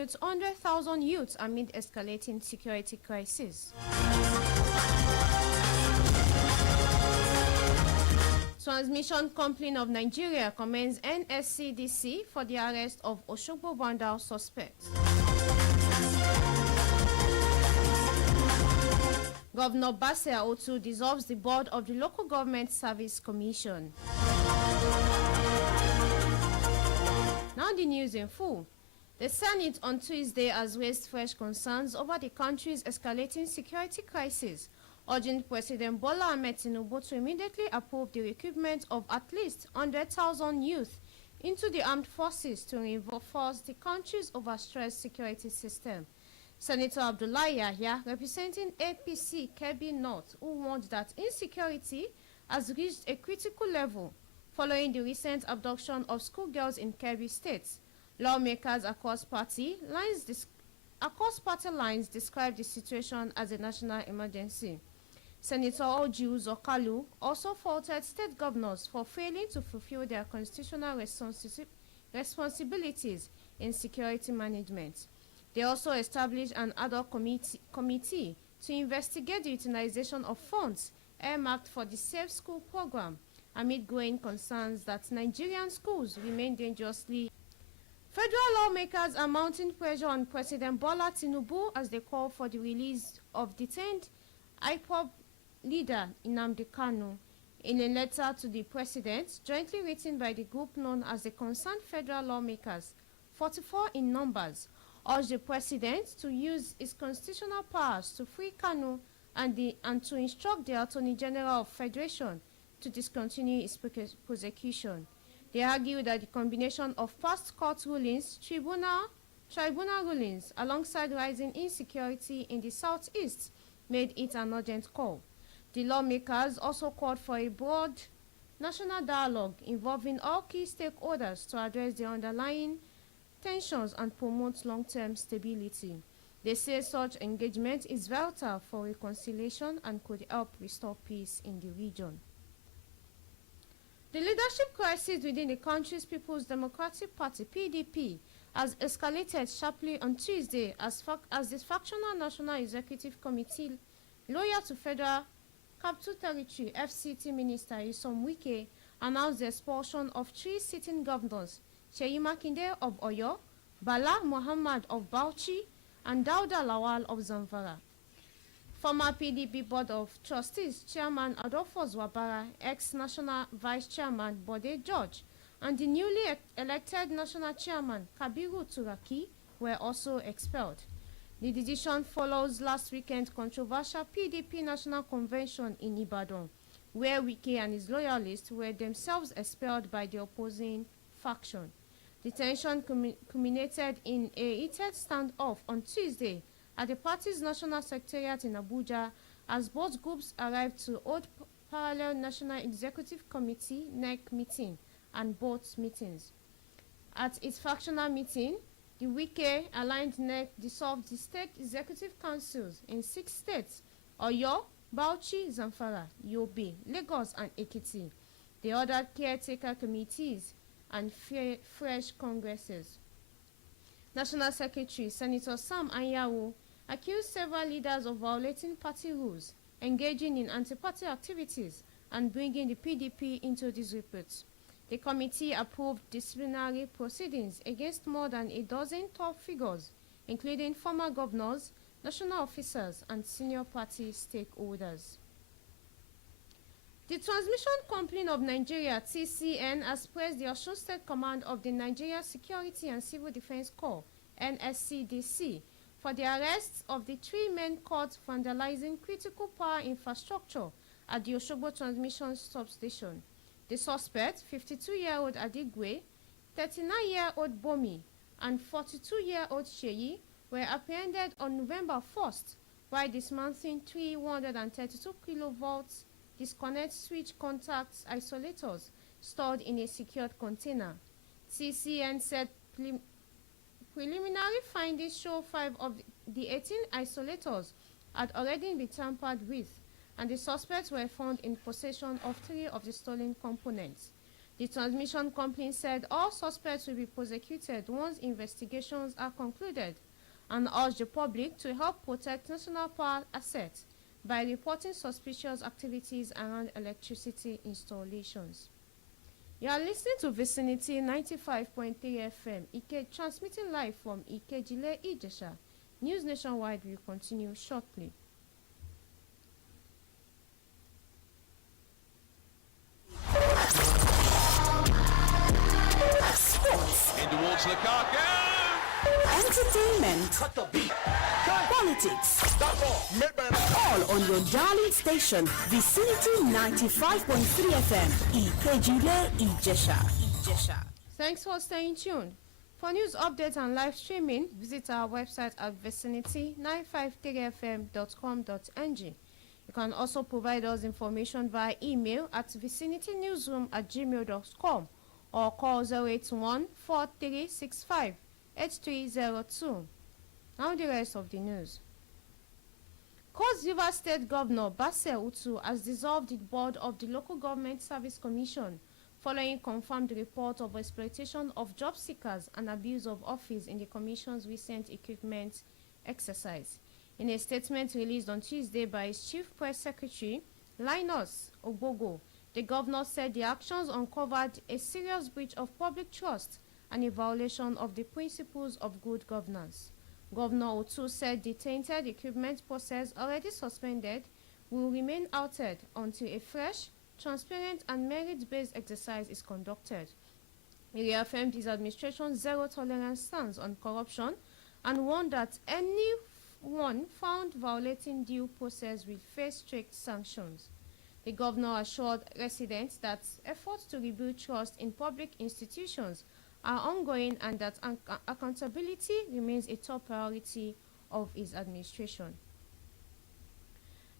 recruit 100,000 youths amid escalating security crisis. Transmission Company of Nigeria commends NSCDC for the arrest of Oshogbo Vandal suspects. Governor Basse Otu dissolves the board of the Local Government Service Commission. Now the news in full. The Senate on Tuesday has raised fresh concerns over the country's escalating security crisis, urging President Bola Ahmed Tinubu to immediately approve the recruitment of at least 100,000 youth into the armed forces to reinforce the country's overstressed security system. Senator Abdullahi Yahya, representing APC Kebbi North, who warned that insecurity has reached a critical level following the recent abduction of schoolgirls in Kebbi State. Lawmakers across party lines describe the situation as a national emergency. Senator Ojiu Zokalu also faulted state governors for failing to fulfill their constitutional responsibilities in security management. They also established an ad hoc committee to investigate the utilization of funds earmarked for the Safe School program amid growing concerns that Nigerian schools remain dangerously. Federal lawmakers are mounting pressure on President Bola Tinubu as they call for the release of detained IPOB leader Nnamdi Kanu. In a letter to the president, jointly written by the group known as the Concerned Federal Lawmakers, 44 in numbers, urged the president to use his constitutional powers to free Kanu and to instruct the Attorney General of Federation to discontinue his prosecution. They argue that the combination of past court rulings, tribunal rulings, alongside rising insecurity in the southeast, made it an urgent call. The lawmakers also called for a broad national dialogue involving all key stakeholders to address the underlying tensions and promote long-term stability. They say such engagement is vital for reconciliation and could help restore peace in the region. The leadership crisis within the country's People's Democratic Party (PDP) has escalated sharply on Tuesday as the factional National Executive Committee loyal to Federal Capital Territory (FCT) Minister Nyesom Wike announced the expulsion of 3 sitting governors: Seyi Makinde of Oyo, Bala Mohammed of Bauchi, and Dauda Lawal of Zamfara. Former PDP Board of Trustees Chairman Adolfo Zwabara, ex-National Vice Chairman Bode George, and the newly elected National Chairman Kabiru Turaki were also expelled. The decision follows last weekend's controversial PDP National Convention in Ibadan, where Wike and his loyalists were themselves expelled by the opposing faction. The tension culminated in a heated standoff on Tuesday at the party's National Secretariat in Abuja as both groups arrived to hold parallel National Executive Committee (NEC) meeting and both meetings. At its factional meeting, the Wike-aligned NEC dissolved the state executive councils in 6 states: Oyo, Bauchi, Zamfara, Yobe, Lagos, and Ekiti. They ordered caretaker committees and fresh congresses. National Secretary Senator Sam Anyanwu accused several leaders of violating party rules, engaging in anti-party activities, and bringing the PDP into disrepute. The committee approved disciplinary proceedings against more than a dozen top figures, including former governors, national officers, and senior party stakeholders. The Transmission Company of Nigeria (TCN) has praised the Osun State Command of the Nigeria Security and Civil Defense Corps (NSCDC) for the arrests of the 3 men caught vandalizing critical power infrastructure at the Oshogbo Transmission Substation. The suspects, 52-year-old Adigwe, 39-year-old Bomi, and 42-year-old Sheyi, were apprehended on November 1st while dismantling 3 132 kV disconnect switch contact isolators stored in a secured container. TCN said preliminary findings show 5 of the 18 isolators had already been tampered with, and the suspects were found in possession of 3 of the stolen components. The transmission company said all suspects will be prosecuted once investigations are concluded and urged the public to help protect national power assets by reporting suspicious activities around electricity installations. You are listening to Vicinity 95.3 FM, transmitting live from Ikejile, IJESHA. News Nationwide will continue shortly. Sports. In towards Lukaku. Entertainment. Cut the beat. Politics. All on your darling station, Vicinity 95.3 FM, Ikejile, IJESHA. Thanks for staying tuned. For news updates and live streaming, visit our website at vicinity953fm.com.ng. You can also provide us information via email at vicinitynewsroom@gmail.com or call 081-4365-8302. Now the rest of the news. Cross River State Governor Basse Utu has dissolved the board of the Local Government Service Commission following confirmed report of exploitation of job seekers and abuse of office in the Commission's recent recruitment exercise. In a statement released on Tuesday by his Chief Press Secretary, Linus Ogbogo, the governor said the actions uncovered a serious breach of public trust and a violation of the principles of good governance. Governor Utu said the tainted recruitment process already suspended will remain altered until a fresh, transparent and merit-based exercise is conducted. He reaffirmed his administration's zero-tolerance stance on corruption and warned that anyone found violating due process will face strict sanctions. The governor assured residents that efforts to rebuild trust in public institutions are ongoing and that accountability remains a top priority of his administration.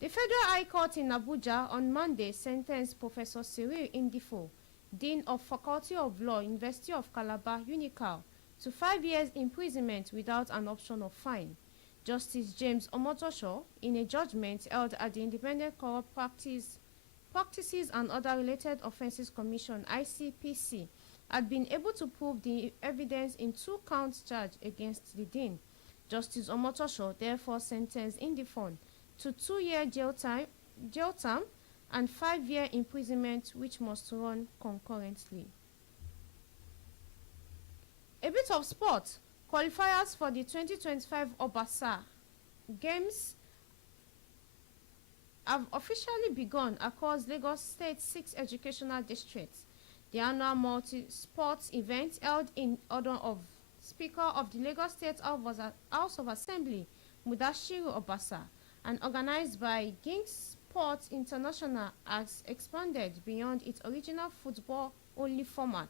The Federal High Court in Abuja on Monday sentenced Professor Cyril Indifo, Dean of Faculty of Law, University of Calabar, UNICAL, to 5 years imprisonment without an option of fine. Justice James Omotosho, in a judgment held at the Independent Corrupt Practices and Other Related Offences Commission (ICPC), had been able to prove the evidence in 2 counts charged against the Dean. Justice Omotosho therefore sentenced Indifo to 2-year jail term and 5-year imprisonment, which must run concurrently. A bit of sport. Qualifiers for the 2025 Obasa Games have officially begun across Lagos State's 6 educational districts. The annual multi-sports event held in honor of Speaker of the Lagos State House of Assembly, Mudashiru Obasa, and organized by King's Sports International, has expanded beyond its original football-only format.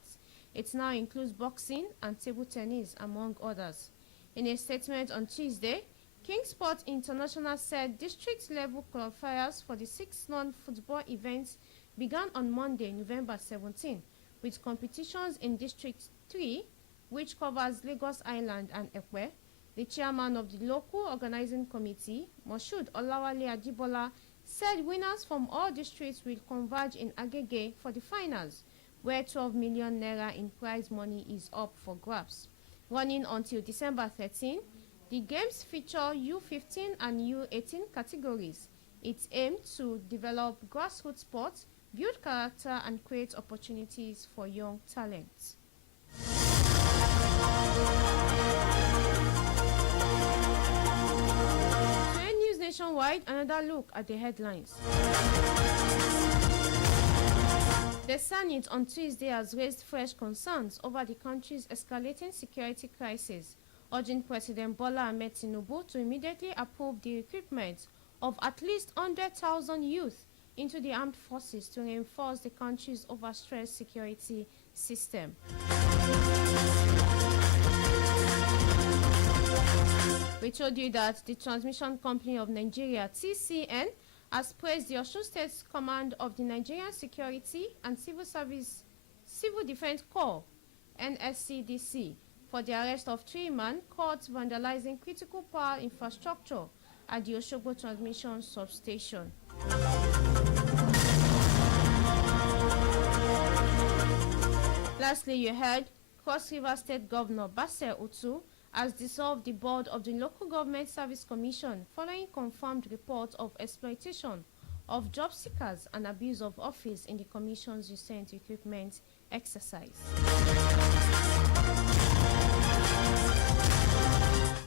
It now includes boxing and table tennis, among others. In a statement on Tuesday, King's Sports International said district-level qualifiers for the 6 non-football events began on Monday, November 17, with competitions in District 3, which covers Lagos Island and Ekwe. The chairman of the local organizing committee, Moshood Olawale Ajibola, said winners from all districts will converge in Agege for the finals, where 12 million naira in prize money is up for grabs. Running until December 13, the games feature U15 and U18 categories. It aims to develop grassroots sports, build character, and create opportunities for young talents. News Nationwide, another look at the headlines. The Senate on Tuesday has raised fresh concerns over the country's escalating security crisis, urging President Bola Ahmed Tinubu to immediately approve the recruitment of at least 100,000 youth into the armed forces to reinforce the country's overstressed security system. We told you that the Transmission Company of Nigeria, TCN, has praised the Osun State Command of the Nigerian Security and Civil Defense Corps, NSCDC, for the arrest of 3 men caught vandalizing critical power infrastructure at the Osogbo Transmission Substation. Lastly, you heard Cross River State Governor Basse Utu has dissolved the board of the Local Government Service Commission following confirmed reports of exploitation of job seekers and abuse of office in the commission's recent recruitment exercise.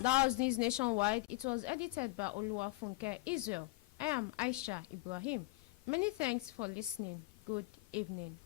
That was News Nationwide. It was edited by Oluwafunke Israel. I am Aisha Ibrahim. Many thanks for listening. Good evening.